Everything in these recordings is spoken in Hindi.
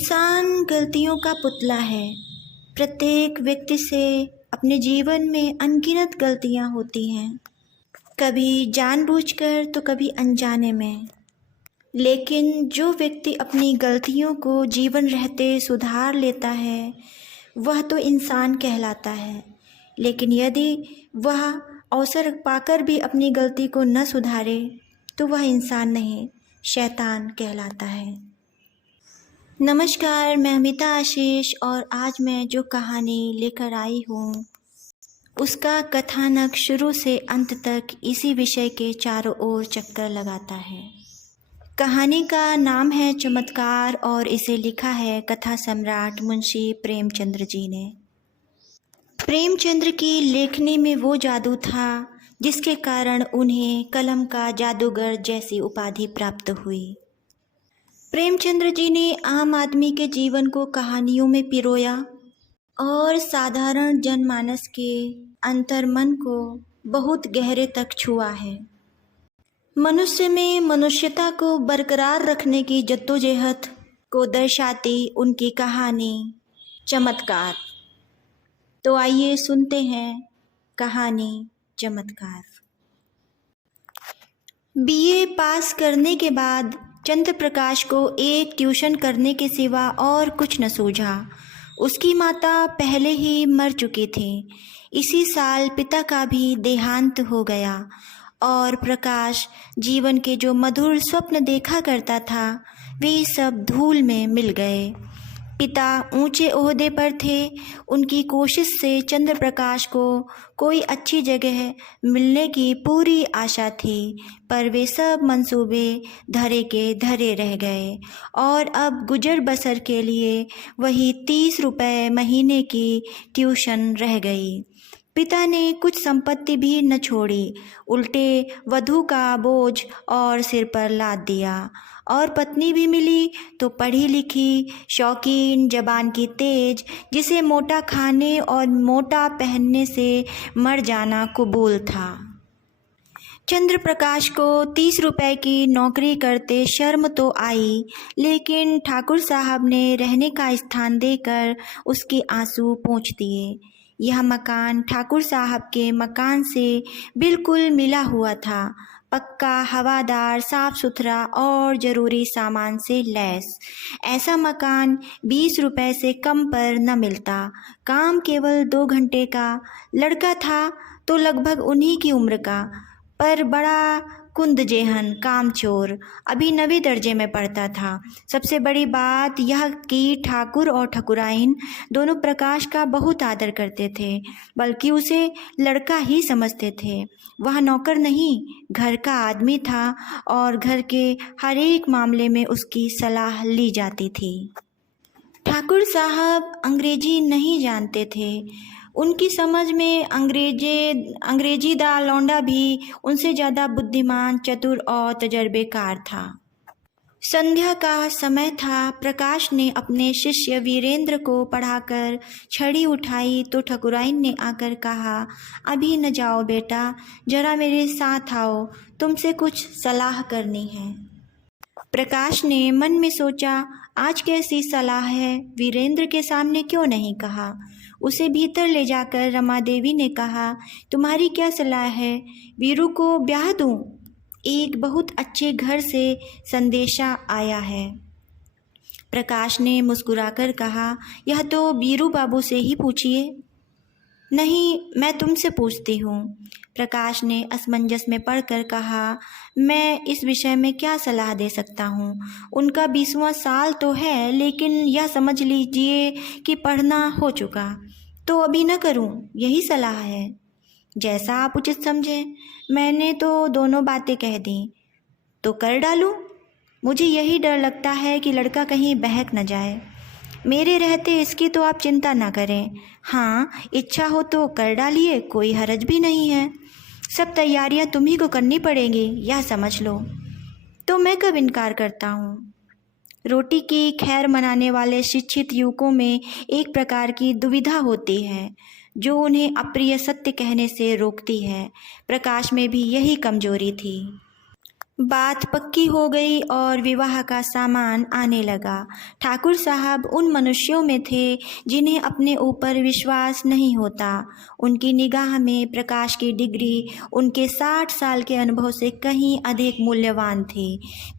इंसान गलतियों का पुतला है। प्रत्येक व्यक्ति से अपने जीवन में अनगिनत गलतियां होती हैं, कभी जानबूझकर तो कभी अनजाने में। लेकिन जो व्यक्ति अपनी गलतियों को जीवन रहते सुधार लेता है वह तो इंसान कहलाता है। लेकिन यदि वह अवसर पाकर भी अपनी गलती को न सुधारे तो वह इंसान नहीं, शैतान कहलाता है। नमस्कार, मैं अमिता आशीष और आज मैं जो कहानी लेकर आई हूँ उसका कथानक शुरू से अंत तक इसी विषय के चारों ओर चक्कर लगाता है। कहानी का नाम है चमत्कार और इसे लिखा है कथा सम्राट मुंशी प्रेमचंद्र जी ने। प्रेमचंद्र की लेखनी में वो जादू था जिसके कारण उन्हें कलम का जादूगर जैसी उपाधि प्राप्त हुई। प्रेमचंद्र जी ने आम आदमी के जीवन को कहानियों में पिरोया और साधारण जनमानस के अंतर्मन को बहुत गहरे तक छुआ है। मनुष्य में मनुष्यता को बरकरार रखने की जद्दोजहद को दर्शाती उनकी कहानी चमत्कार। तो आइए सुनते हैं कहानी चमत्कार। बीए पास करने के बाद चंद्र प्रकाश को एक ट्यूशन करने के सिवा और कुछ न सूझा। उसकी माता पहले ही मर चुकी थी। इसी साल पिता का भी देहांत हो गया और प्रकाश जीवन के जो मधुर स्वप्न देखा करता था वे सब धूल में मिल गए। पिता ऊंचे ओहदे पर थे। उनकी कोशिश से चंद्र प्रकाश को कोई अच्छी जगह मिलने की पूरी आशा थी, पर वे सब मंसूबे धरे के धरे रह गए और अब गुजर बसर के लिए वही 30 रुपए महीने की ट्यूशन रह गई। पिता ने कुछ संपत्ति भी न छोड़ी, उल्टे वधू का बोझ और सिर पर लाद दिया। और पत्नी भी मिली तो पढ़ी लिखी, शौकीन, जबान की तेज, जिसे मोटा खाने और मोटा पहनने से मर जाना कबूल था। चंद्र प्रकाश को 30 रुपए की नौकरी करते शर्म तो आई, लेकिन ठाकुर साहब ने रहने का स्थान देकर उसके आंसू पोंछ दिए। यह मकान ठाकुर साहब के मकान से बिल्कुल मिला हुआ था, पक्का, हवादार, साफ सुथरा और ज़रूरी सामान से लैस। ऐसा मकान 20 रुपए से कम पर न मिलता। काम केवल 2 घंटे का। लड़का था तो लगभग उन्हीं की उम्र का, पर बड़ा कुंदजेहन, कामचोर, अभी 9वीं दर्जे में पढ़ता था। सबसे बड़ी बात यह कि ठाकुर और ठकुराइन दोनों प्रकाश का बहुत आदर करते थे, बल्कि उसे लड़का ही समझते थे। वह नौकर नहीं, घर का आदमी था और घर के हर एक मामले में उसकी सलाह ली जाती थी। ठाकुर साहब अंग्रेजी नहीं जानते थे। उनकी समझ में अंग्रेजी दा लौंडा भी उनसे ज़्यादा बुद्धिमान, चतुर और तजर्बेकार था। संध्या का समय था। प्रकाश ने अपने शिष्य वीरेंद्र को पढ़ाकर छड़ी उठाई तो ठकुराइन ने आकर कहा, अभी न जाओ बेटा, जरा मेरे साथ आओ, तुमसे कुछ सलाह करनी है। प्रकाश ने मन में सोचा, आज कैसी सलाह है, वीरेंद्र के सामने क्यों नहीं कहा। उसे भीतर ले जाकर रमा देवी ने कहा, तुम्हारी क्या सलाह है, वीरू को ब्याह दूं? एक बहुत अच्छे घर से संदेशा आया है। प्रकाश ने मुस्कुराकर कहा, यह तो वीरू बाबू से ही पूछिए। नहीं, मैं तुमसे पूछती हूँ। प्रकाश ने असमंजस में पढ़कर कहा, मैं इस विषय में क्या सलाह दे सकता हूँ। उनका 20वां साल तो है, लेकिन यह समझ लीजिए कि पढ़ना हो चुका, तो अभी न करूँ, यही सलाह है। जैसा आप उचित समझें। मैंने तो दोनों बातें कह दी, तो कर डालूँ? मुझे यही डर लगता है कि लड़का कहीं बहक न जाए। मेरे रहते इसकी तो आप चिंता ना करें। हाँ, इच्छा हो तो कर डालिए, कोई हर्ज भी नहीं है। सब तैयारियां तुम्ही को करनी पड़ेंगी, यह समझ लो। तो मैं कब इनकार करता हूँ। रोटी की खैर मनाने वाले शिक्षित युवकों में एक प्रकार की दुविधा होती है जो उन्हें अप्रिय सत्य कहने से रोकती है। प्रकाश में भी यही कमजोरी थी। बात पक्की हो गई और विवाह का सामान आने लगा। ठाकुर साहब उन मनुष्यों में थे जिन्हें अपने ऊपर विश्वास नहीं होता। उनकी निगाह में प्रकाश की डिग्री उनके 60 साल के अनुभव से कहीं अधिक मूल्यवान थी।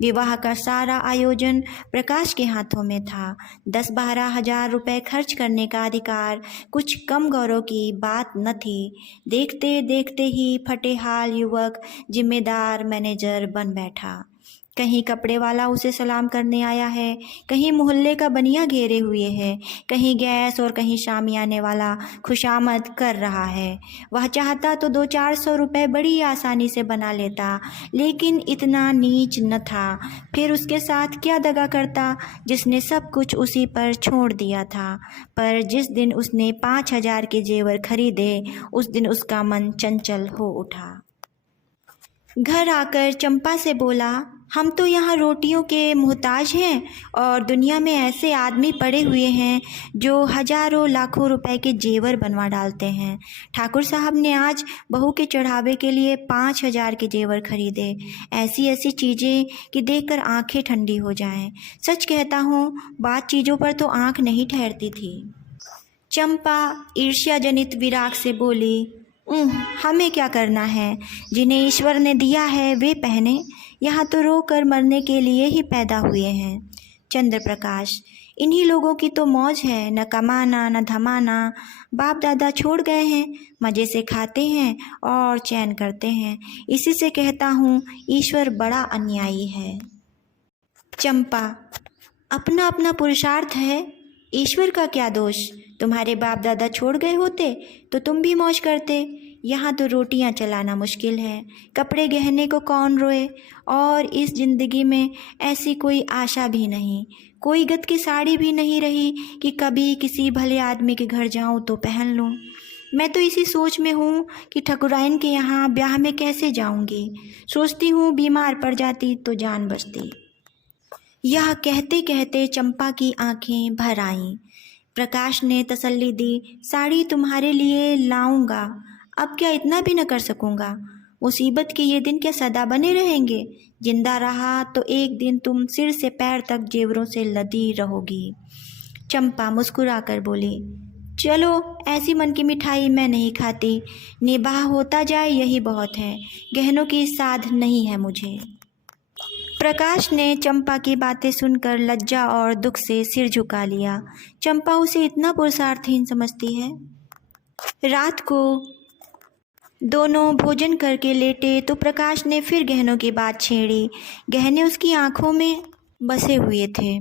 विवाह का सारा आयोजन प्रकाश के हाथों में था। 10-12 हजार रुपये खर्च करने का अधिकार कुछ कम गौरव की बात न थी। देखते देखते ही फटेहाल युवक जिम्मेदार मैनेजर बन बैठा। कहीं कपड़े वाला उसे सलाम करने आया है, कहीं मोहल्ले का बनिया घेरे हुए है, कहीं गैस और कहीं शामियाने वाला खुशामद कर रहा है। वह चाहता तो 200-400 रुपये बड़ी आसानी से बना लेता, लेकिन इतना नीच न था। फिर उसके साथ क्या दगा करता जिसने सब कुछ उसी पर छोड़ दिया था। पर जिस दिन उसने 5,000 के जेवर खरीदे, उस दिन उसका मन चंचल हो उठा। घर आकर चंपा से बोला, हम तो यहाँ रोटियों के मोहताज हैं और दुनिया में ऐसे आदमी पड़े हुए हैं जो हजारों लाखों रुपए के जेवर बनवा डालते हैं। ठाकुर साहब ने आज बहू के चढ़ावे के लिए 5,000 के जेवर खरीदे। ऐसी ऐसी चीज़ें कि देखकर आंखें ठंडी हो जाएं। सच कहता हूँ, बात चीज़ों पर तो आंख नहीं ठहरती थी। चंपा ईर्ष्या जनित विराग से बोली, हमें क्या करना है, जिन्हें ईश्वर ने दिया है वे पहने। यहाँ तो रो कर मरने के लिए ही पैदा हुए हैं। चंद्र प्रकाश, इन्हीं लोगों की तो मौज है, न कमाना न धमाना। बाप दादा छोड़ गए हैं, मज़े से खाते हैं और चैन करते हैं। इसी से कहता हूँ, ईश्वर बड़ा अन्यायी है। चंपा, अपना अपना पुरुषार्थ है, ईश्वर का क्या दोष। तुम्हारे बाप दादा छोड़ गए होते तो तुम भी मौज करते। यहाँ तो रोटियाँ चलाना मुश्किल है, कपड़े गहने को कौन रोए, और इस ज़िंदगी में ऐसी कोई आशा भी नहीं, कोई गत की साड़ी भी नहीं रही कि कभी किसी भले आदमी के घर जाऊँ तो पहन लूँ। मैं तो इसी सोच में हूँ कि ठकुराइन के यहाँ ब्याह में कैसे जाऊँगी। सोचती हूँ बीमार पड़ जाती तो जान बचती। यह कहते कहते चंपा की आंखें भर आईं। प्रकाश ने तसल्ली दी, साड़ी तुम्हारे लिए लाऊंगा, अब क्या इतना भी न कर सकूंगा। मुसीबत के ये दिन क्या सदा बने रहेंगे। जिंदा रहा तो एक दिन तुम सिर से पैर तक जेवरों से लदी रहोगी। चंपा मुस्कुराकर बोली, चलो ऐसी मन की मिठाई मैं नहीं खाती, निबाह होता जाए यही बहुत है, गहनों की साध नहीं है मुझे। प्रकाश ने चंपा की बातें सुनकर लज्जा और दुख से सिर झुका लिया। चंपा उसे इतना पुरुषार्थहीन समझती है। रात को दोनों भोजन करके लेटे तो प्रकाश ने फिर गहनों की बात छेड़ी। गहने उसकी आंखों में बसे हुए थे।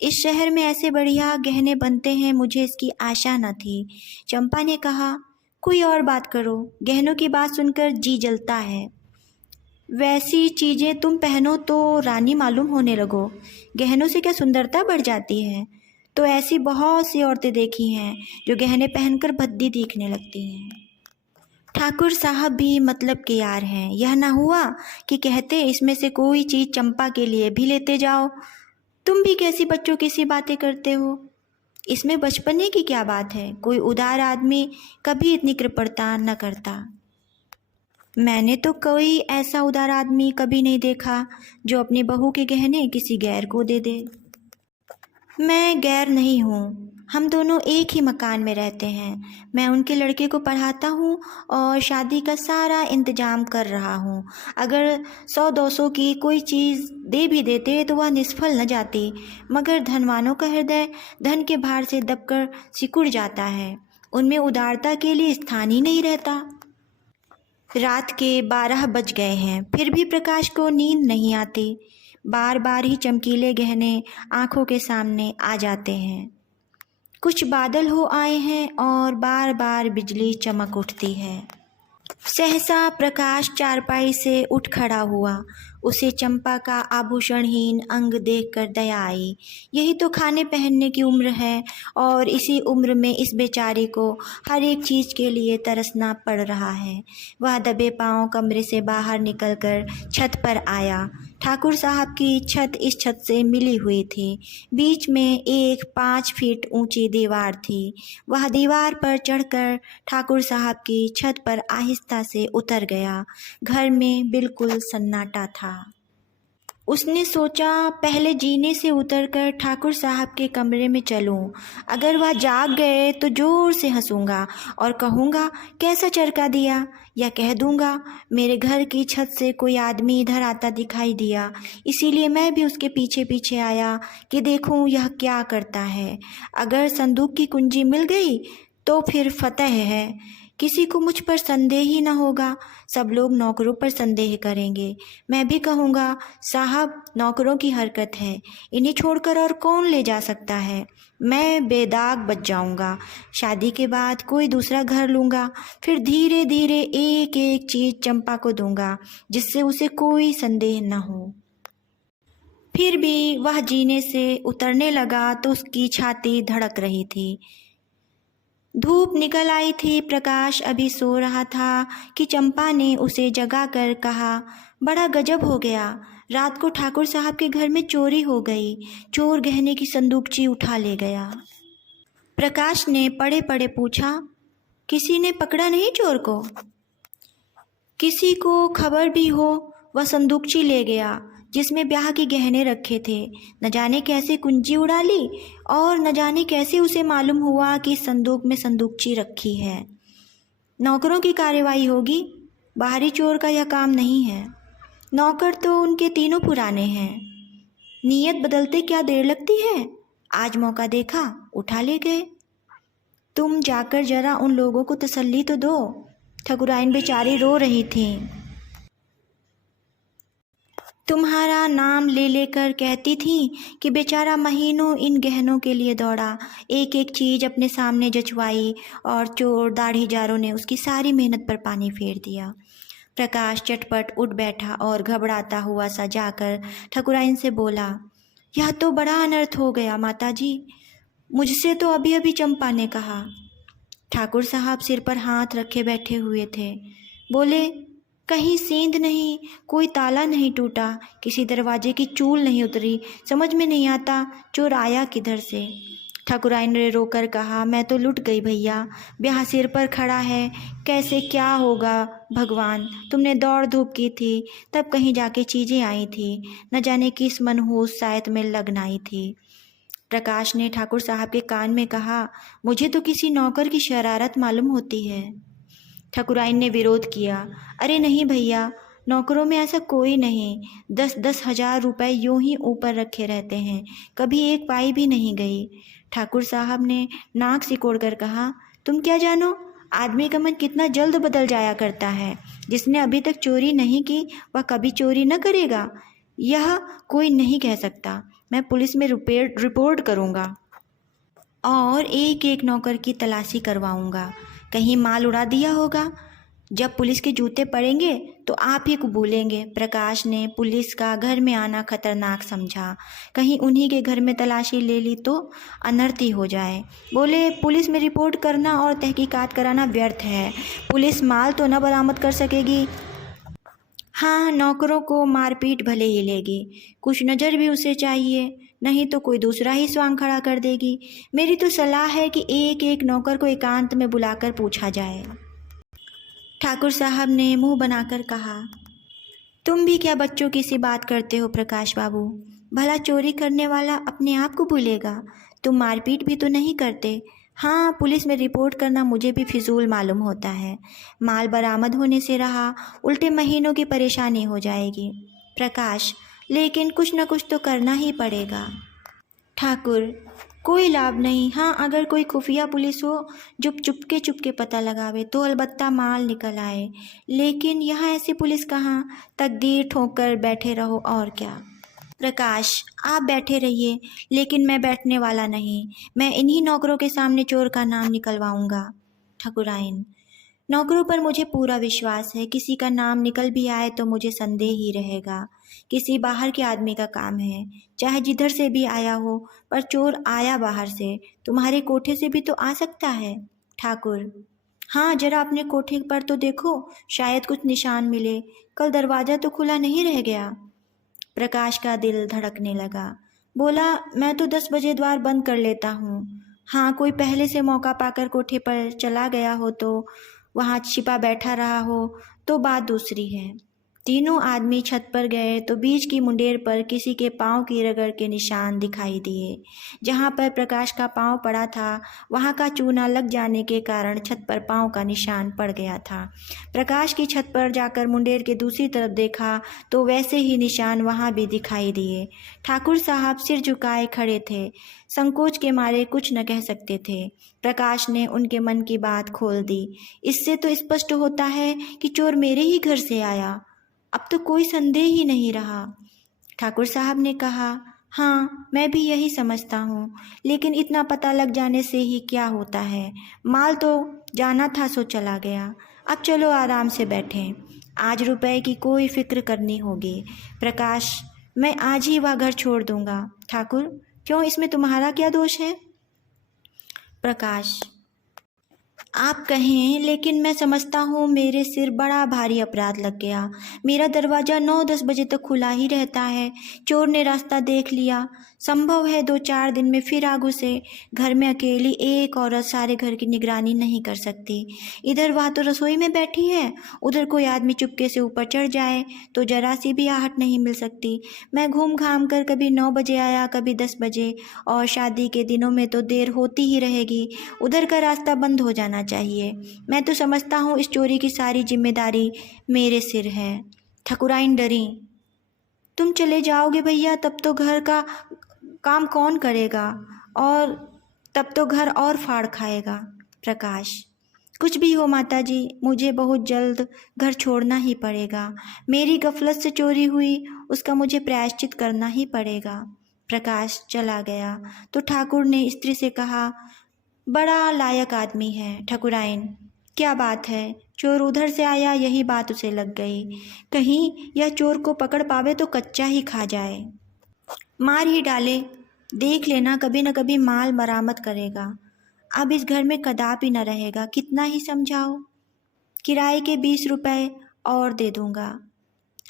इस शहर में ऐसे बढ़िया गहने बनते हैं, मुझे इसकी आशा न थी। चंपा ने कहा, कोई और बात करो, गहनों की बात सुनकर जी जलता है। वैसी चीज़ें तुम पहनो तो रानी मालूम होने लगो। गहनों से क्या सुंदरता बढ़ जाती है। तो ऐसी बहुत सी औरतें देखी हैं जो गहने पहनकर भद्दी दिखने लगती हैं। ठाकुर साहब भी मतलब के यार हैं। यह ना हुआ कि कहते इसमें से कोई चीज़ चंपा के लिए भी लेते जाओ। तुम भी कैसी बच्चों की सी बातें करते हो। इसमें बचपने की क्या बात है। कोई उदार आदमी कभी इतनी कृपणता न करता। मैंने तो कोई ऐसा उदार आदमी कभी नहीं देखा जो अपनी बहू के गहने किसी गैर को दे दे। मैं गैर नहीं हूँ, हम दोनों एक ही मकान में रहते हैं। मैं उनके लड़के को पढ़ाता हूँ और शादी का सारा इंतजाम कर रहा हूँ। अगर 100-200 की कोई चीज़ दे भी देते तो वह निष्फल न जाती, मगर धनवानों का हृदय धन के भार से दबकर सिकुड़ जाता है। उनमें उदारता के लिए स्थान ही नहीं रहता। रात के 12 बज गए हैं, फिर भी प्रकाश को नींद नहीं आती। बार बार ही चमकीले गहने आंखों के सामने आ जाते हैं। कुछ बादल हो आए हैं और बार बार बिजली चमक उठती है। सहसा प्रकाश चारपाई से उठ खड़ा हुआ। उसे चंपा का आभूषणहीन अंग देखकर दया आई। यही तो खाने पहनने की उम्र है और इसी उम्र में इस बेचारी को हर एक चीज़ के लिए तरसना पड़ रहा है। वह दबे पांव कमरे से बाहर निकलकर छत पर आया। ठाकुर साहब की छत इस छत से मिली हुई थी। बीच में एक 5 फीट ऊंची दीवार थी। वह दीवार पर चढ़कर ठाकुर साहब की छत पर आहिस्ता से उतर गया। घर में बिल्कुल सन्नाटा था। उसने सोचा पहले जीने से उतरकर ठाकुर साहब के कमरे में चलूं। अगर वह जाग गए तो ज़ोर से हंसूंगा और कहूँगा कैसा चरका दिया, या कह दूंगा मेरे घर की छत से कोई आदमी इधर आता दिखाई दिया, इसीलिए मैं भी उसके पीछे पीछे आया कि देखूं यह क्या करता है। अगर संदूक की कुंजी मिल गई तो फिर फतह है, किसी को मुझ पर संदेह ही न होगा। सब लोग नौकरों पर संदेह करेंगे। मैं भी कहूँगा साहब नौकरों की हरकत है, इन्हें छोड़कर और कौन ले जा सकता है। मैं बेदाग बच जाऊँगा। शादी के बाद कोई दूसरा घर लूँगा, फिर धीरे धीरे एक एक चीज़ चंपा को दूँगा जिससे उसे कोई संदेह न हो। फिर भी वह जीने से उतरने लगा तो उसकी छाती धड़क रही थी। धूप निकल आई थी। प्रकाश अभी सो रहा था कि चंपा ने उसे जगाकर कहा, बड़ा गजब हो गया, रात को ठाकुर साहब के घर में चोरी हो गई। चोर गहने की संदूकची उठा ले गया। प्रकाश ने पड़े पड़े पूछा, किसी ने पकड़ा नहीं चोर को? किसी को खबर भी हो, वह संदूकची ले गया जिसमें ब्याह के गहने रखे थे। न जाने कैसे कुंजी उड़ा ली और न जाने कैसे उसे मालूम हुआ कि संदूक में संदूकची रखी है। नौकरों की कार्रवाई होगी, बाहरी चोर का यह काम नहीं है। नौकर तो उनके तीनों पुराने हैं, नीयत बदलते क्या देर लगती है। आज मौका देखा, उठा ले गए। तुम जाकर जरा उन लोगों को तसल्ली तो दो। ठकुराइन बेचारी रो रही थी। तुम्हारा नाम ले लेकर कहती थी कि बेचारा महीनों इन गहनों के लिए दौड़ा, एक एक चीज़ अपने सामने जचवाई और चोर दाढ़ीदारों ने उसकी सारी मेहनत पर पानी फेर दिया। प्रकाश चटपट उठ बैठा और घबराता हुआ सा जाकर ठकुराइन से बोला, यह तो बड़ा अनर्थ हो गया माताजी, मुझसे तो अभी अभी चंपा ने कहा। ठाकुर साहब सिर पर हाथ रखे बैठे हुए थे। बोले, कहीं सेंध नहीं, कोई ताला नहीं टूटा, किसी दरवाजे की चूल नहीं उतरी, समझ में नहीं आता चोर आया किधर से। ठाकुराइन ने रोकर कहा, मैं तो लुट गई भैया, ब्याह सिर पर खड़ा है, कैसे क्या होगा भगवान। तुमने दौड़ धूप की थी, तब कहीं जाके चीज़ें आई थी, न जाने किस मनहूस सायत में लगन आई थी। प्रकाश ने ठाकुर साहब के कान में कहा, मुझे तो किसी नौकर की शरारत मालूम होती है। ठकुराइन ने विरोध किया, अरे नहीं भैया, नौकरों में ऐसा कोई नहीं, 10-10 हजार रुपए यूं ही ऊपर रखे रहते हैं, कभी एक पाई भी नहीं गई। ठाकुर साहब ने नाक सिकोड़कर कहा, तुम क्या जानो, आदमी का मन कितना जल्द बदल जाया करता है। जिसने अभी तक चोरी नहीं की वह कभी चोरी न करेगा, यह कोई नहीं कह सकता। मैं पुलिस में रिपोर्ट करूँगा और एक एक नौकर की तलाशी करवाऊँगा, कहीं माल उड़ा दिया होगा। जब पुलिस के जूते पड़ेंगे तो आप ही को भूलेंगे। प्रकाश ने पुलिस का घर में आना खतरनाक समझा, कहीं उन्हीं के घर में तलाशी ले ली तो अनर्थ ही हो जाए। बोले, पुलिस में रिपोर्ट करना और तहकीकात कराना व्यर्थ है, पुलिस माल तो न बरामद कर सकेगी। हाँ, नौकरों को मारपीट भले ही लेगी, कुछ नज़र भी उसे चाहिए, नहीं तो कोई दूसरा ही स्वांग खड़ा कर देगी। मेरी तो सलाह है कि एक एक नौकर को एकांत में बुलाकर पूछा जाए। ठाकुर साहब ने मुंह बनाकर कहा, तुम भी क्या बच्चों की सी बात करते हो प्रकाश बाबू, भला चोरी करने वाला अपने आप को भूलेगा। तुम मारपीट भी तो नहीं करते। हाँ, पुलिस में रिपोर्ट करना मुझे भी फिजूल मालूम होता है, माल बरामद होने से रहा, उल्टे महीनों की परेशानी हो जाएगी। प्रकाश, लेकिन कुछ न कुछ तो करना ही पड़ेगा। ठाकुर, कोई लाभ नहीं। हाँ, अगर कोई खुफिया पुलिस हो जो चुपके पता लगावे तो अलबत्ता माल निकल आए, लेकिन यहाँ ऐसी पुलिस कहाँ, तकदीर ठोक कर बैठे रहो और क्या। प्रकाश, आप बैठे रहिए, लेकिन मैं बैठने वाला नहीं, मैं इन्हीं नौकरों के सामने चोर का नाम निकलवाऊंगा। ठकुराइन, नौकरों पर मुझे पूरा विश्वास है, किसी का नाम निकल भी आए तो मुझे संदेह ही रहेगा। किसी बाहर के आदमी का काम है, चाहे जिधर से भी आया हो, पर चोर आया बाहर से, तुम्हारे कोठे से भी तो आ सकता है। ठाकुर, हाँ, जरा अपने कोठे पर तो देखो, शायद कुछ निशान मिले, कल दरवाज़ा तो खुला नहीं रह गया। प्रकाश का दिल धड़कने लगा। बोला, मैं तो 10 बजे द्वार बंद कर लेता हूँ। हाँ, कोई पहले से मौका पाकर कोठे पर चला गया हो तो वहाँ छिपा बैठा रहा हो तो बात दूसरी है। तीनों आदमी छत पर गए तो बीच की मुंडेर पर किसी के पांव की रगड़ के निशान दिखाई दिए। जहां पर प्रकाश का पांव पड़ा था वहां का चूना लग जाने के कारण छत पर पांव का निशान पड़ गया था। प्रकाश की छत पर जाकर मुंडेर के दूसरी तरफ देखा तो वैसे ही निशान वहां भी दिखाई दिए। ठाकुर साहब सिर झुकाए खड़े थे, संकोच के मारे कुछ न कह सकते थे। प्रकाश ने उनके मन की बात खोल दी। इससे तो स्पष्ट होता है कि चोर मेरे ही घर से आया, अब तो कोई संदेह ही नहीं रहा। ठाकुर साहब ने कहा, हाँ मैं भी यही समझता हूँ, लेकिन इतना पता लग जाने से ही क्या होता है। माल तो जाना था सो चला गया। अब चलो आराम से बैठें, आज रुपए की कोई फिक्र करनी होगी। प्रकाश, मैं आज ही वह घर छोड़ दूंगा। ठाकुर, क्यों, इसमें तुम्हारा क्या दोष है? प्रकाश, आप कहें, लेकिन मैं समझता हूँ मेरे सिर बड़ा भारी अपराध लग गया। मेरा दरवाज़ा 9-10 बजे तक खुला ही रहता है। चोर ने रास्ता देख लिया, संभव है 2-4 दिन में फिर आ घुसे। घर में अकेली एक औरत सारे घर की निगरानी नहीं कर सकती। इधर वह तो रसोई में बैठी है, उधर कोई आदमी चुपके से ऊपर चढ़ जाए तो जरा सी भी आहट नहीं मिल सकती। मैं घूम घाम कर कभी 9 बजे आया, कभी 10 बजे, और शादी के दिनों में तो देर होती ही रहेगी। उधर का रास्ता बंद हो जाना चाहिए। मैं तो समझता हूँ इस चोरी की सारी जिम्मेदारी मेरे सिर है। ठकुराइन डरी, तुम चले जाओगे भैया, तब तो घर का काम कौन करेगा, और तब तो घर और फाड़ खाएगा। प्रकाश, कुछ भी हो माताजी, मुझे बहुत जल्द घर छोड़ना ही पड़ेगा। मेरी गफलत से चोरी हुई, उसका मुझे प्रायश्चित करना ही पड़ेगा। प्रकाश चला गया तो ठाकुर ने स्त्री से कहा, बड़ा लायक आदमी है ठकुराइन। क्या बात है, चोर उधर से आया, यही बात उसे लग गई। कहीं यह चोर को पकड़ पावे तो कच्चा ही खा जाए, मार ही डाले। देख लेना, कभी न कभी माल बरामद करेगा। अब इस घर में कदापि न रहेगा, कितना ही समझाओ। किराए के 20 रुपए और दे दूंगा।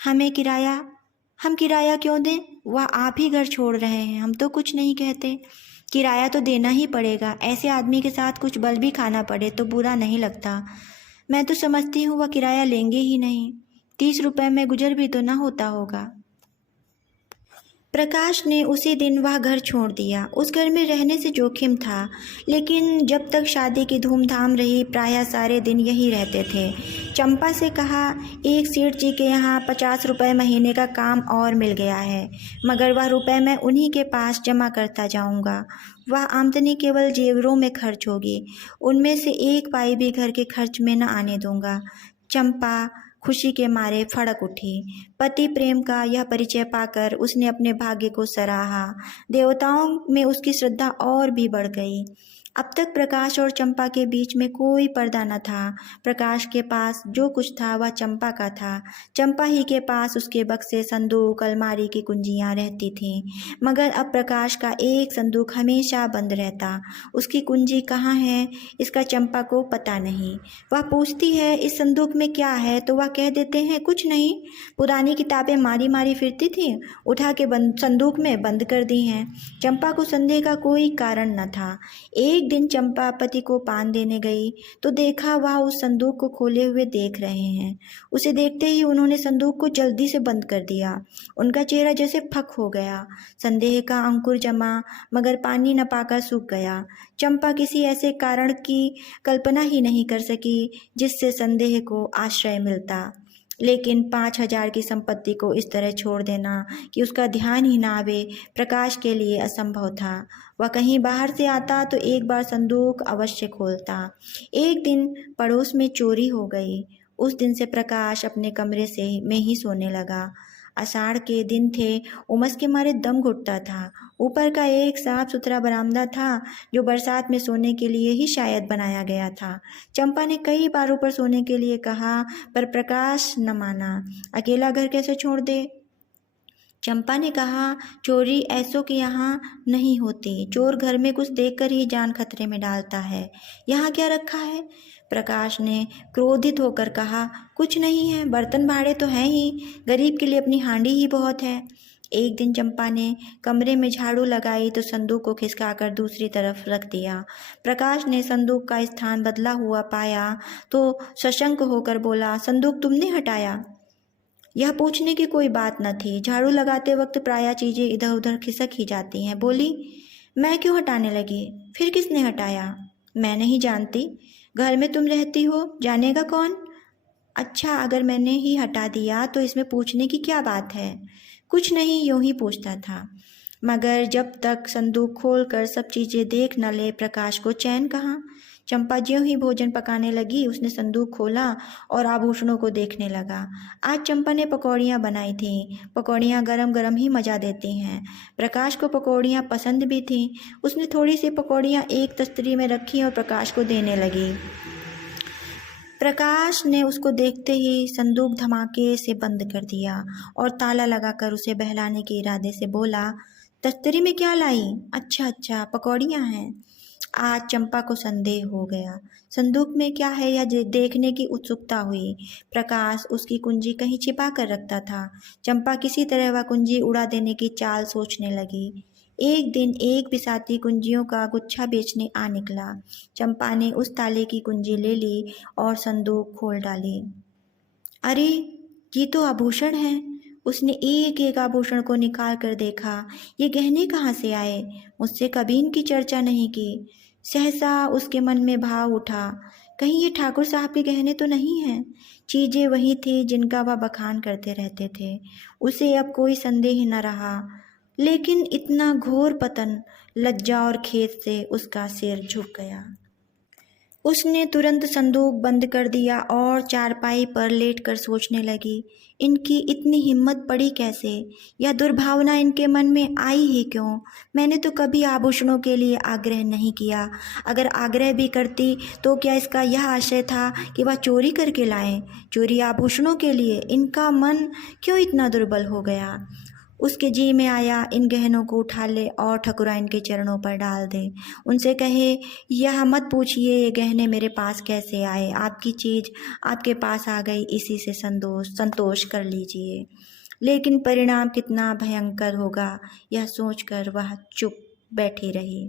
हमें किराया, हम किराया क्यों दें? वह आप ही घर छोड़ रहे हैं, हम तो कुछ नहीं कहते। किराया तो देना ही पड़ेगा, ऐसे आदमी के साथ कुछ बल भी खाना पड़े तो बुरा नहीं लगता। मैं तो समझती हूँ वह किराया लेंगे ही नहीं। 30 रुपए में गुजर भी तो ना होता होगा। प्रकाश ने उसी दिन वह घर छोड़ दिया। उस घर में रहने से जोखिम था, लेकिन जब तक शादी की धूमधाम रही प्रायः सारे दिन यही रहते थे। चंपा से कहा, एक सेठ जी के यहाँ 50 रुपये महीने का काम और मिल गया है, मगर वह रुपए मैं उन्हीं के पास जमा करता जाऊँगा। वह आमदनी केवल जेवरों में खर्च होगी, उनमें से एक पाई भी घर के खर्च में न आने दूंगा। चंपा खुशी के मारे फड़क उठी। पति प्रेम का यह परिचय पाकर उसने अपने भाग्य को सराहा। देवताओं में उसकी श्रद्धा और भी बढ़ गई। अब तक प्रकाश और चंपा के बीच में कोई पर्दा न था। प्रकाश के पास जो कुछ था वह चंपा का था। चंपा ही के पास उसके बक्से, संदूक, अलमारी की कुंजियां रहती थीं, मगर अब प्रकाश का एक संदूक हमेशा बंद रहता। उसकी कुंजी कहाँ है, इसका चंपा को पता नहीं। वह पूछती है, इस संदूक में क्या है, तो वह कह देते हैं, कुछ नहीं, पुरानी किताबें मारी मारी फिरती थी, उठा के संदूक में बंद कर दी हैं। चंपा को संदेह का कोई कारण न था। एक दिन चंपा पति को पान देने गई तो देखा वह उस संदूक को खोले हुए देख रहे हैं। उसे देखते ही उन्होंने संदूक को जल्दी से बंद कर दिया। उनका चेहरा जैसे फक हो गया। संदेह का अंकुर जमा, मगर पानी न पाकर सूख गया। चंपा किसी ऐसे कारण की कल्पना ही नहीं कर सकी जिससे संदेह को आश्रय मिलता, लेकिन 5,000 की संपत्ति को इस तरह छोड़ देना कि उसका ध्यान ही ना आवे, प्रकाश के लिए असंभव था। वह कहीं बाहर से आता तो एक बार संदूक अवश्य खोलता। एक दिन पड़ोस में चोरी हो गई। उस दिन से प्रकाश अपने कमरे में ही सोने लगा। आषाढ़ के दिन थे, उमस के मारे दम घुटता था। ऊपर का एक साफ सुथरा बरामदा था जो बरसात में सोने के लिए ही शायद बनाया गया था। चंपा ने कई बार ऊपर सोने के लिए कहा, पर प्रकाश न माना। अकेला घर कैसे छोड़ दे? चंपा ने कहा, चोरी ऐसों के यहाँ नहीं होती। चोर घर में कुछ देखकर ही जान खतरे में डालता है। यहाँ क्या रखा है? प्रकाश ने क्रोधित होकर कहा, कुछ नहीं है, बर्तन भाड़े तो हैं ही, गरीब के लिए अपनी हांडी ही बहुत है। एक दिन चंपा ने कमरे में झाड़ू लगाई तो संदूक को खिसकाकर दूसरी तरफ रख दिया। प्रकाश ने संदूक का स्थान बदला हुआ पाया तो सशंक होकर बोला, संदूक तुमने हटाया? यह पूछने की कोई बात न थी। झाड़ू लगाते वक्त प्रायः चीज़ें इधर उधर खिसक ही जाती हैं। बोली, मैं क्यों हटाने लगी? फिर किसने हटाया? मैं नहीं जानती। घर में तुम रहती हो, जानेगा कौन? अच्छा, अगर मैंने ही हटा दिया तो इसमें पूछने की क्या बात है? कुछ नहीं, यूं ही पूछता था। मगर जब तक संदूक खोलकर सब चीज़ें देख न ले, प्रकाश को चैन कहाँ। चंपा ज्यों ही भोजन पकाने लगी, उसने संदूक खोला और आभूषणों को देखने लगा। आज चंपा ने पकौड़ियाँ बनाई थीं। पकौड़ियाँ गरम गरम ही मज़ा देती हैं। प्रकाश को पकौड़ियाँ पसंद भी थीं। उसने थोड़ी सी पकौड़ियाँ एक तस्तरी में रखी और प्रकाश को देने लगी। प्रकाश ने उसको देखते ही संदूक धमाके से बंद कर दिया और ताला लगाकर उसे बहलाने के इरादे से बोला, तस्तरी में क्या लाई? अच्छा अच्छा, पकौड़ियाँ हैं। आज चंपा को संदेह हो गया। संदूक में क्या है यह देखने की उत्सुकता हुई। प्रकाश उसकी कुंजी कहीं छिपा कर रखता था। चंपा किसी तरह वह कुंजी उड़ा देने की चाल सोचने लगी। एक दिन एक बिसाती कुंजियों का गुच्छा बेचने आ निकला। चंपा ने उस ताले की कुंजी ले ली और संदूक खोल डाली। अरे, ये तो आभूषण है। उसने एक एक आभूषण को निकाल कर देखा। ये गहने कहाँ से आए? मुझसे कभी इनकी चर्चा नहीं की। सहसा उसके मन में भाव उठा, कहीं ये ठाकुर साहब के गहने तो नहीं हैं? चीज़ें वही थी जिनका वह बखान करते रहते थे। उसे अब कोई संदेह न रहा। लेकिन इतना घोर पतन, लज्जा और खेद से उसका सिर झुक गया। उसने तुरंत संदूक बंद कर दिया और चारपाई पर लेटकर सोचने लगी, इनकी इतनी हिम्मत पड़ी कैसे? यह दुर्भावना इनके मन में आई ही क्यों? मैंने तो कभी आभूषणों के लिए आग्रह नहीं किया। अगर आग्रह भी करती तो क्या इसका यह आशय था कि वह चोरी करके लाएं? चोरी आभूषणों के लिए इनका मन क्यों इतना दुर्बल हो गया? उसके जी में आया, इन गहनों को उठा ले और ठकुराइन के चरणों पर डाल दे। उनसे कहे, यह मत पूछिए ये गहने मेरे पास कैसे आए। आपकी चीज़ आपके पास आ गई, इसी से संतोष कर लीजिए। लेकिन परिणाम कितना भयंकर होगा, यह सोचकर वह चुप बैठी रही।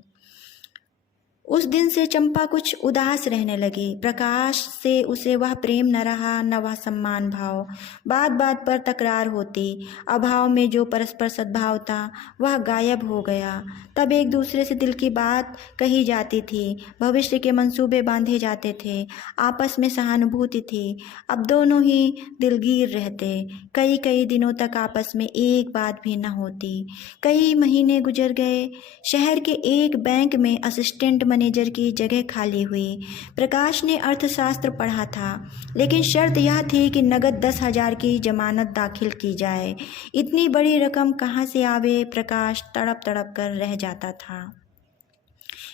उस दिन से चंपा कुछ उदास रहने लगी। प्रकाश से उसे वह प्रेम न रहा, न वह सम्मान भाव। बात बात पर तकरार होती। अभाव में जो परस्पर सद्भाव था वह गायब हो गया। तब एक दूसरे से दिल की बात कही जाती थी, भविष्य के मंसूबे बांधे जाते थे, आपस में सहानुभूति थी। अब दोनों ही दिलगीर रहते। कई कई दिनों तक आपस में एक बात भी न होती। कई महीने गुजर गए। शहर के एक बैंक में असिस्टेंट मैनेजर की जगह खाली हुई। प्रकाश ने अर्थशास्त्र पढ़ा था, लेकिन शर्त यह थी कि नगद 10,000 की जमानत दाखिल की जाए। इतनी बड़ी रकम कहाँ से आवे? प्रकाश तड़प तड़प कर रह जाता था।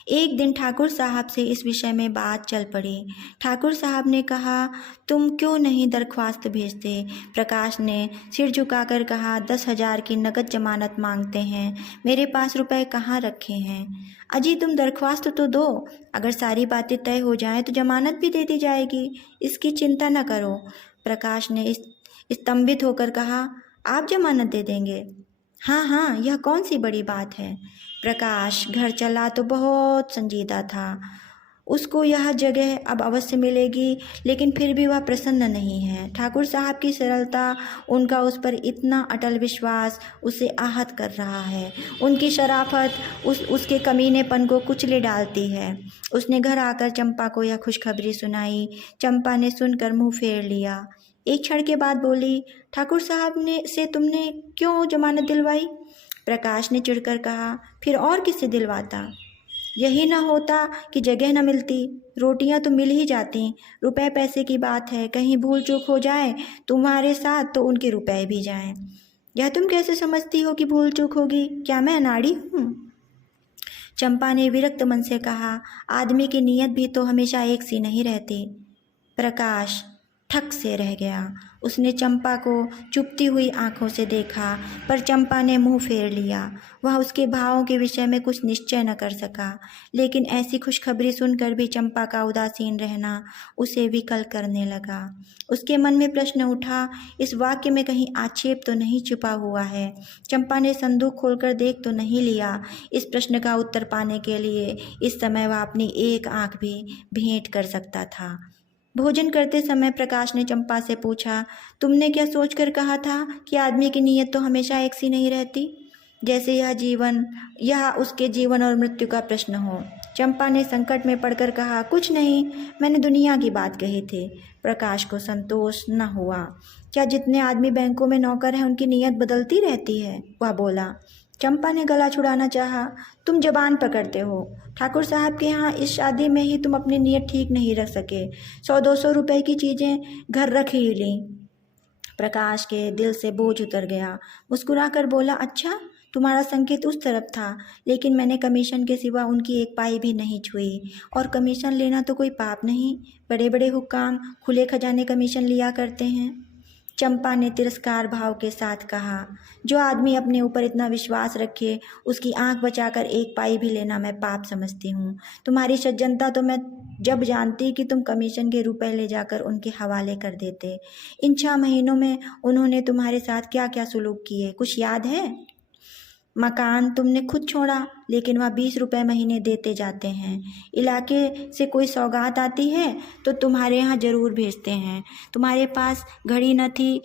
एक दिन ठाकुर साहब से इस विषय में बात चल पड़ी। ठाकुर साहब ने कहा, तुम क्यों नहीं दरख्वास्त भेजते? प्रकाश ने सिर झुकाकर कहा, 10,000 की नकद जमानत मांगते हैं, मेरे पास रुपए कहाँ रखे हैं? अजी, तुम दरख्वास्त तो दो। अगर सारी बातें तय हो जाएं तो जमानत भी दे दी जाएगी, इसकी चिंता न करो। प्रकाश ने स्तंभित होकर कहा, आप जमानत दे देंगे? हाँ हाँ, यह कौन सी बड़ी बात है। प्रकाश घर चला तो बहुत संजीदा था। उसको यह जगह अब अवश्य मिलेगी, लेकिन फिर भी वह प्रसन्न नहीं है। ठाकुर साहब की सरलता, उनका उस पर इतना अटल विश्वास उसे आहत कर रहा है। उनकी शराफत उसके कमीनेपन को कुचले डालती है। उसने घर आकर चंपा को यह खुशखबरी सुनाई। चंपा ने सुनकर मुंह फेर लिया। एक क्षण के बाद बोली, ठाकुर साहब से तुमने क्यों जमानत दिलवाई? प्रकाश ने चिढ़कर कहा, फिर और किससे दिलवाता? यही ना होता कि जगह न मिलती, रोटियां तो मिल ही जाती। रुपए पैसे की बात है, कहीं भूल चूक हो जाए तुम्हारे साथ तो उनके रुपए भी जाएं। यह तुम कैसे समझती हो कि भूल चूक होगी? क्या मैं अनाड़ी हूँ? चंपा ने विरक्त मन से कहा, आदमी की नीयत भी तो हमेशा एक सी नहीं रहती। प्रकाश ठक से रह गया। उसने चंपा को चुभती हुई आंखों से देखा, पर चंपा ने मुंह फेर लिया। वह उसके भावों के विषय में कुछ निश्चय न कर सका। लेकिन ऐसी खुशखबरी सुनकर भी चंपा का उदासीन रहना उसे विकल करने लगा। उसके मन में प्रश्न उठा, इस वाक्य में कहीं आक्षेप तो नहीं छुपा हुआ है? चंपा ने संदूक खोलकर देख तो नहीं लिया? इस प्रश्न का उत्तर पाने के लिए इस समय वह अपनी एक आंख भी भेंट कर सकता था। भोजन करते समय प्रकाश ने चंपा से पूछा, तुमने क्या सोचकर कहा था कि आदमी की नीयत तो हमेशा एक सी नहीं रहती, जैसे यह उसके जीवन और मृत्यु का प्रश्न हो। चंपा ने संकट में पड़कर कहा, कुछ नहीं, मैंने दुनिया की बात कही थी। प्रकाश को संतोष न हुआ। क्या जितने आदमी बैंकों में नौकर हैं उनकी नीयत बदलती रहती है? वह बोला। चंपा ने गला छुड़ाना चाहा, तुम जबान पकड़ते हो। ठाकुर साहब के यहाँ इस शादी में ही तुम अपनी नीयत ठीक नहीं रख सके। 100-200 रुपए की चीज़ें घर रख ही ली। प्रकाश के दिल से बोझ उतर गया। मुस्कुराकर बोला, अच्छा, तुम्हारा संकेत उस तरफ था, लेकिन मैंने कमीशन के सिवा उनकी एक पाई भी नहीं छुई। और कमीशन लेना तो कोई पाप नहीं। बड़े बड़े हुक्काम खुले खजाने कमीशन लिया करते हैं। चंपा ने तिरस्कार भाव के साथ कहा, जो आदमी अपने ऊपर इतना विश्वास रखे उसकी आंख बचाकर एक पाई भी लेना मैं पाप समझती हूँ। तुम्हारी सज्जनता तो मैं जब जानती कि तुम कमीशन के रुपए ले जाकर उनके हवाले कर देते। इन 6 महीनों में उन्होंने तुम्हारे साथ क्या क्या सुलूक किए, कुछ याद है? मकान तुमने खुद छोड़ा, लेकिन वह 20 रुपए महीने देते जाते हैं। इलाके से कोई सौगात आती है तो तुम्हारे यहाँ ज़रूर भेजते हैं। तुम्हारे पास घड़ी न थी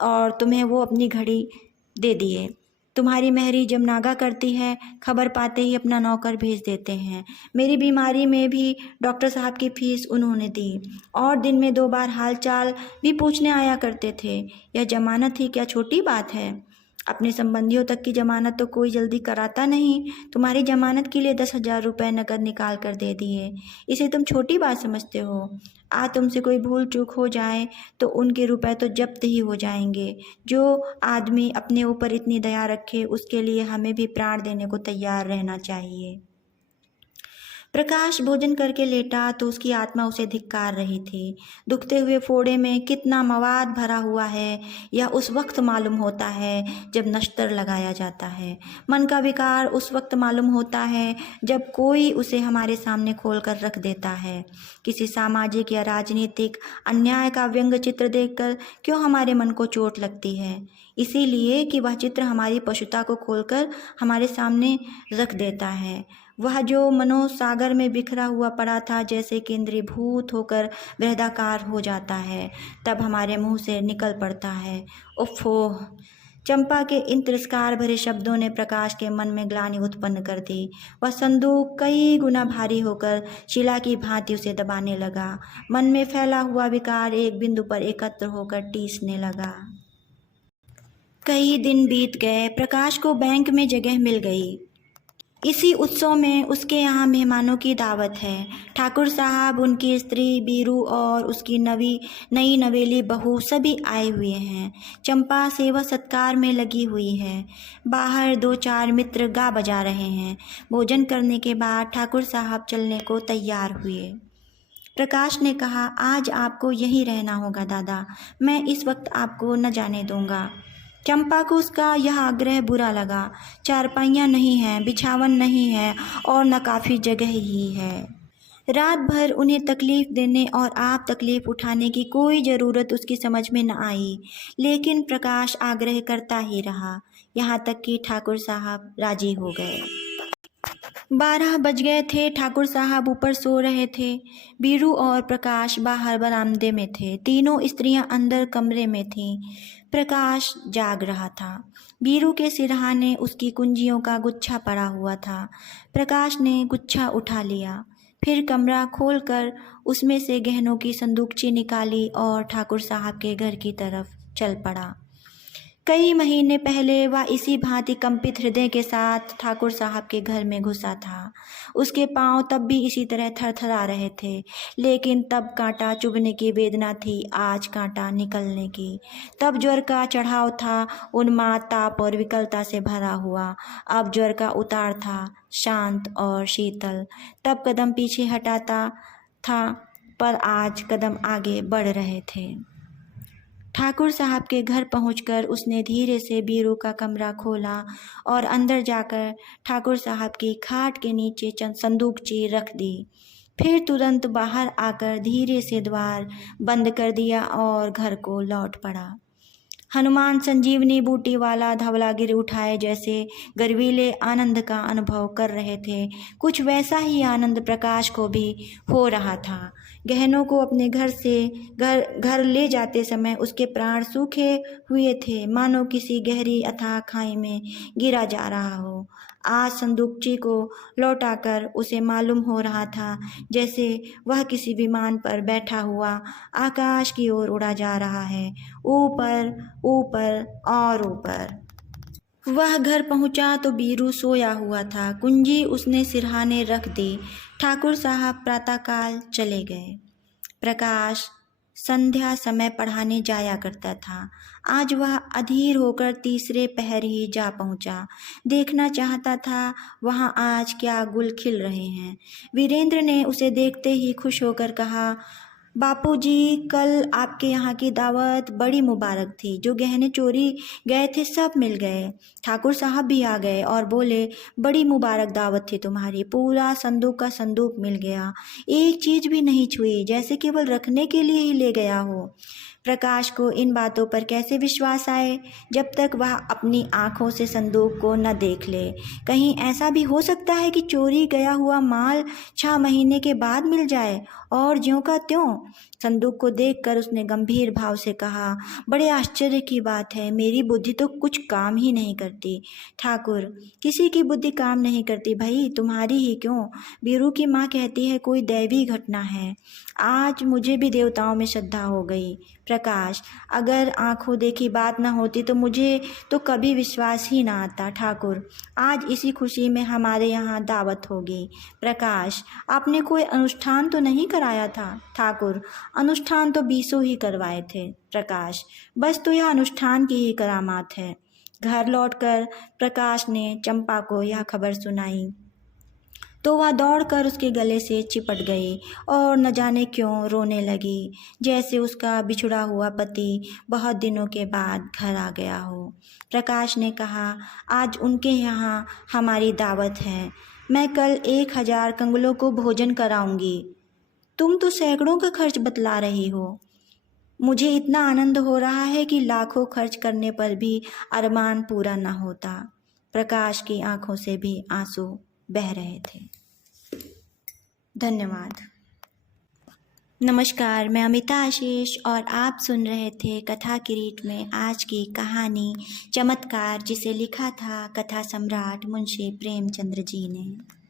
और तुम्हें वो अपनी घड़ी दे दिए। तुम्हारी मेहरी जब नागा करती है, खबर पाते ही अपना नौकर भेज देते हैं। मेरी बीमारी में भी डॉक्टर साहब की फीस उन्होंने दी और दिन में 2 बार हाल चाल भी पूछने आया करते थे। यह जमानत ही क्या छोटी बात है? अपने संबंधियों तक की जमानत तो कोई जल्दी कराता नहीं। तुम्हारी जमानत के लिए 10,000 रुपये नकद निकाल कर दे दिए। इसे तुम छोटी बात समझते हो? आज तुमसे कोई भूल चूक हो जाए तो उनके रुपए तो जब्त ही हो जाएंगे। जो आदमी अपने ऊपर इतनी दया रखे उसके लिए हमें भी प्राण देने को तैयार रहना चाहिए। प्रकाश भोजन करके लेटा तो उसकी आत्मा उसे धिक्कार रही थी। दुखते हुए फोड़े में कितना मवाद भरा हुआ है यह उस वक्त मालूम होता है जब नश्तर लगाया जाता है। मन का विकार उस वक्त मालूम होता है जब कोई उसे हमारे सामने खोल कर रख देता है। किसी सामाजिक या राजनीतिक अन्याय का व्यंग चित्र देखकर क्यों हमारे मन को चोट लगती है? इसीलिए कि वह चित्र हमारी पशुता को खोलकर हमारे सामने रख देता है। वह जो मनोसागर में बिखरा हुआ पड़ा था जैसे केंद्रीभूत होकर बृहदाकार हो जाता है, तब हमारे मुंह से निकल पड़ता है, उफ़। चंपा के इन तिरस्कार भरे शब्दों ने प्रकाश के मन में ग्लानि उत्पन्न कर दी। वह संदूक कई गुना भारी होकर शिला की भांति उसे दबाने लगा। मन में फैला हुआ विकार एक बिंदु पर एकत्र होकर टीसने लगा। कई दिन बीत गए। प्रकाश को बैंक में जगह मिल गई। इसी उत्सव में उसके यहाँ मेहमानों की दावत है। ठाकुर साहब, उनकी स्त्री बीरू और उसकी नई नवेली बहू सभी आए हुए हैं। चंपा सेवा सत्कार में लगी हुई है। बाहर 2-4 मित्र गा बजा रहे हैं। भोजन करने के बाद ठाकुर साहब चलने को तैयार हुए। प्रकाश ने कहा, आज आपको यहीं रहना होगा दादा, मैं इस वक्त आपको न जाने दूंगा। चंपा को उसका यह आग्रह बुरा लगा। चारपाइयाँ नहीं हैं, बिछावन नहीं है और न काफ़ी जगह ही है। रात भर उन्हें तकलीफ़ देने और आप तकलीफ़ उठाने की कोई ज़रूरत उसकी समझ में न आई, लेकिन प्रकाश आग्रह करता ही रहा, यहाँ तक कि ठाकुर साहब राजी हो गए। 12 बज गए थे। ठाकुर साहब ऊपर सो रहे थे। बीरू और प्रकाश बाहर बरामदे में थे। तीनों स्त्रियां अंदर कमरे में थीं। प्रकाश जाग रहा था। बीरू के सिरहाने उसकी कुंजियों का गुच्छा पड़ा हुआ था। प्रकाश ने गुच्छा उठा लिया, फिर कमरा खोलकर उसमें से गहनों की संदूकची निकाली और ठाकुर साहब के घर की तरफ चल पड़ा। कई महीने पहले वह इसी भांति कंपित हृदय के साथ ठाकुर साहब के घर में घुसा था। उसके पांव तब भी इसी तरह थरथरा रहे थे, लेकिन तब कांटा चुभने की वेदना थी, आज कांटा निकलने की। तब ज्वर का चढ़ाव था, उन्माद, ताप और विकलता से भरा हुआ। अब ज्वर का उतार था, शांत और शीतल। तब कदम पीछे हटाता था, पर आज कदम आगे बढ़ रहे थे। ठाकुर साहब के घर पहुंचकर उसने धीरे से बीरू का कमरा खोला और अंदर जाकर ठाकुर साहब की खाट के नीचे चंद संदूकची रख दी। फिर तुरंत बाहर आकर धीरे से द्वार बंद कर दिया और घर को लौट पड़ा। हनुमान संजीवनी बूटी वाला धवलागिरी उठाए जैसे गर्वीले आनंद का अनुभव कर रहे थे, कुछ वैसा ही आनंद प्रकाश को भी हो रहा था। गहनों को अपने घर ले जाते समय उसके प्राण सूखे हुए थे, मानो किसी गहरी अथाह खाई में गिरा जा रहा हो। आज संदूकची को लौटाकर उसे मालूम हो रहा था जैसे वह किसी विमान पर बैठा हुआ आकाश की ओर उड़ा जा रहा है, ऊपर ऊपर और ऊपर। वह घर पहुंचा तो बीरू सोया हुआ था। कुंजी उसने सिरहाने रख दी। ठाकुर साहब प्रातःकाल चले गए। प्रकाश संध्या समय पढ़ाने जाया करता था। आज वह अधीर होकर तीसरे पहर ही जा पहुंचा। देखना चाहता था वहाँ आज क्या गुल खिल रहे हैं। वीरेंद्र ने उसे देखते ही खुश होकर कहा, बापूजी, कल आपके यहाँ की दावत बड़ी मुबारक थी। जो गहने चोरी गए थे सब मिल गए। ठाकुर साहब भी आ गए और बोले, बड़ी मुबारक दावत थी तुम्हारी, पूरा संदूक का संदूक मिल गया, एक चीज़ भी नहीं छुई, जैसे केवल रखने के लिए ही ले गया हो। प्रकाश को इन बातों पर कैसे विश्वास आए जब तक वह अपनी आँखों से संदूक को न देख ले। कहीं ऐसा भी हो सकता है कि चोरी गया हुआ माल 6 महीने के बाद मिल जाए। और ज्यों का त्यों संदूक को देखकर उसने गंभीर भाव से कहा, बड़े आश्चर्य की बात है, मेरी बुद्धि तो कुछ काम ही नहीं करती। ठाकुर, किसी की बुद्धि काम नहीं करती भाई, तुम्हारी ही क्यों। बीरू की माँ कहती है कोई दैवी घटना है। आज मुझे भी देवताओं में श्रद्धा हो गई। प्रकाश, अगर आंखों देखी बात न होती तो मुझे तो कभी विश्वास ही ना आता। ठाकुर, आज इसी खुशी में हमारे यहाँ दावत होगी। प्रकाश, आपने कोई अनुष्ठान तो नहीं कराया था। ठाकुर, अनुष्ठान तो 20 ही करवाए थे। प्रकाश, बस तो यह अनुष्ठान की ही करामात है। घर लौटकर प्रकाश ने चंपा को यह खबर सुनाई तो वह दौड़कर उसके गले से चिपट गई और न जाने क्यों रोने लगी, जैसे उसका बिछुड़ा हुआ पति बहुत दिनों के बाद घर आ गया हो। प्रकाश ने कहा, आज उनके यहाँ हमारी दावत है। मैं कल 1000 कंगलों को भोजन कराऊंगी। तुम तो सैकड़ों का खर्च बतला रही हो। मुझे इतना आनंद हो रहा है कि लाखों खर्च करने पर भी अरमान पूरा न होता। प्रकाश की आंखों से भी आंसू बह रहे थे। धन्यवाद। नमस्कार, मैं अमिता आशीष और आप सुन रहे थे कथा किरीट में आज की कहानी चमत्कार, जिसे लिखा था कथा सम्राट मुंशी प्रेमचंद्र जी ने।